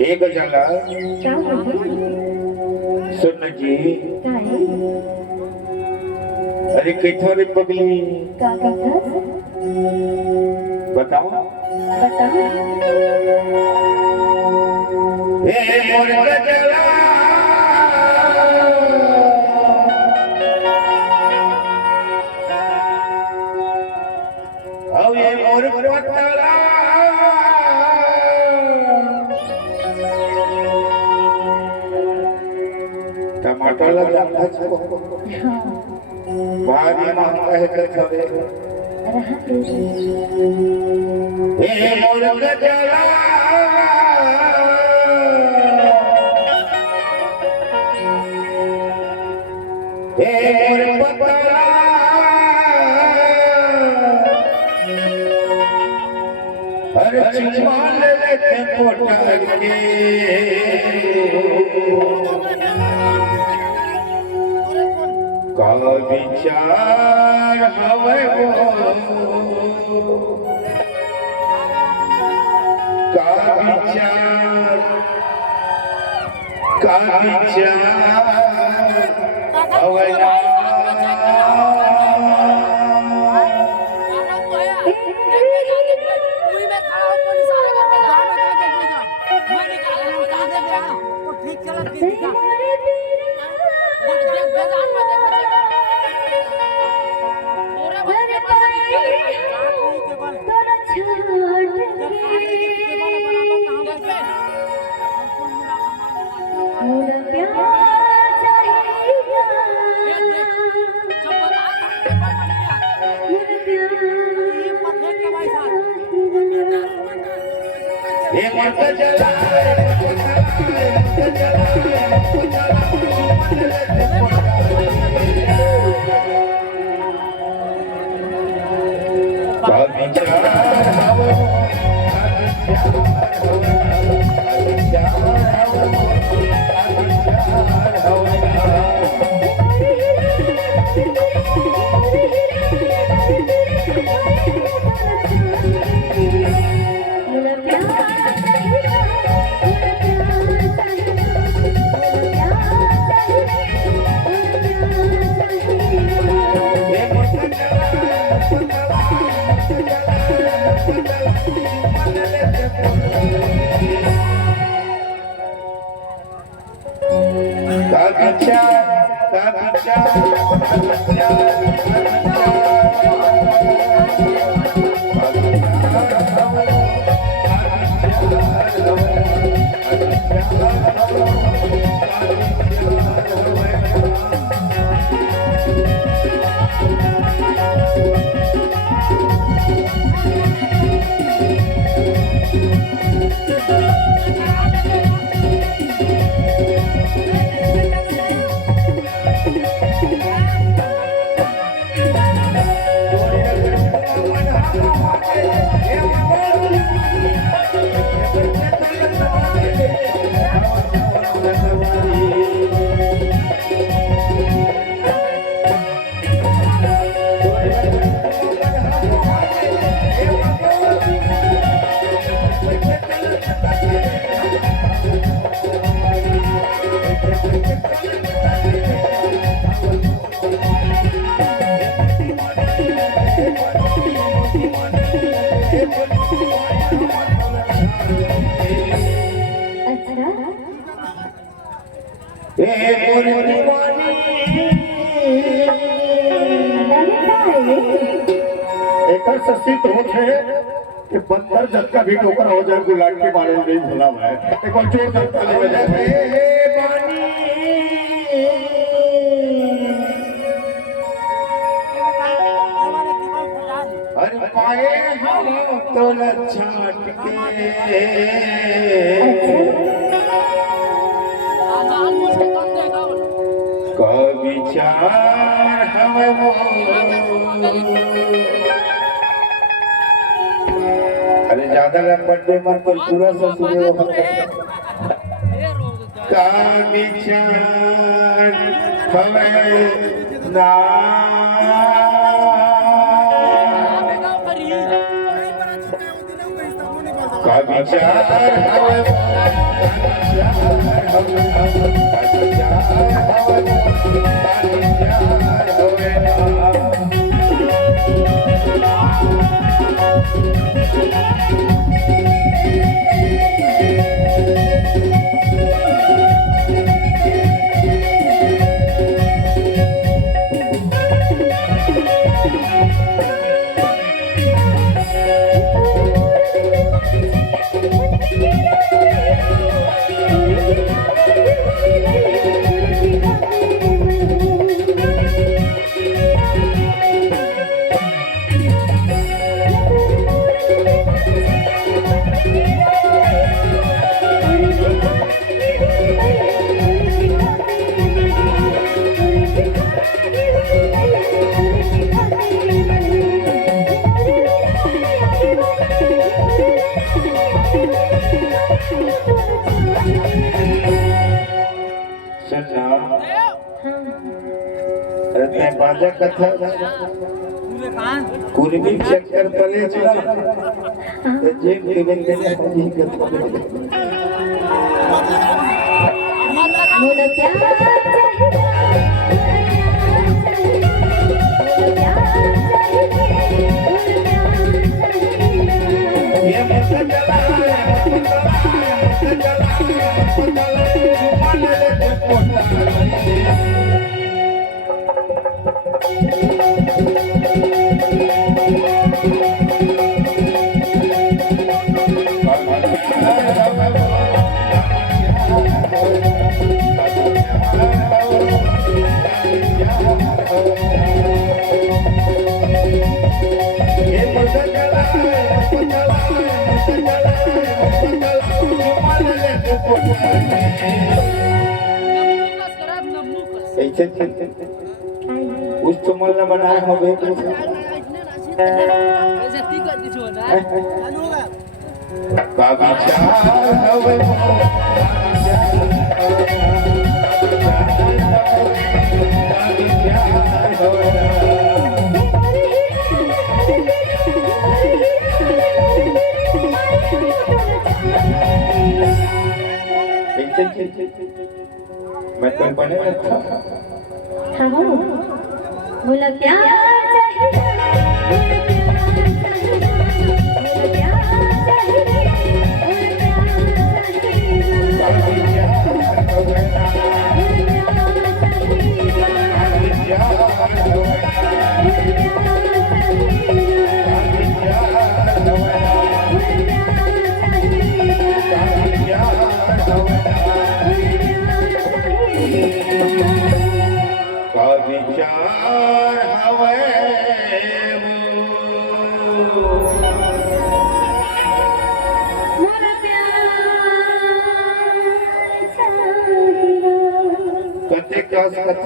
एक झाला सुन जी अरे कैथो रे पगली बताओ ए मोर गजला अब ये मोर पतला टमाटर लगा भारी महंगा है कथवे हे मोर गजला हे मोर पतला हर चुमान लेके पोटल के का विचार हवे का विचार हवे सिद्ध होते कि बंदर झटका भी टोकर हो जाए गुलाब के बारे में नहीं भूला है एक और जोर झटका ले जाए अरे पाए हम तो छाट के का विचार हमें अरे ज्यादा बर्थडे मत कर पूरा ससुरे का विचार हमें ना का विचार माझ्या कथा कुर्मी चक्कर पलेचला जे केवल त्याने हकीकत मुझे क्या ये मत चला उस तुम्हाला बनाया हवे का विचार हवे मैं तो बने रखा मुझे क्या विचार हवे कते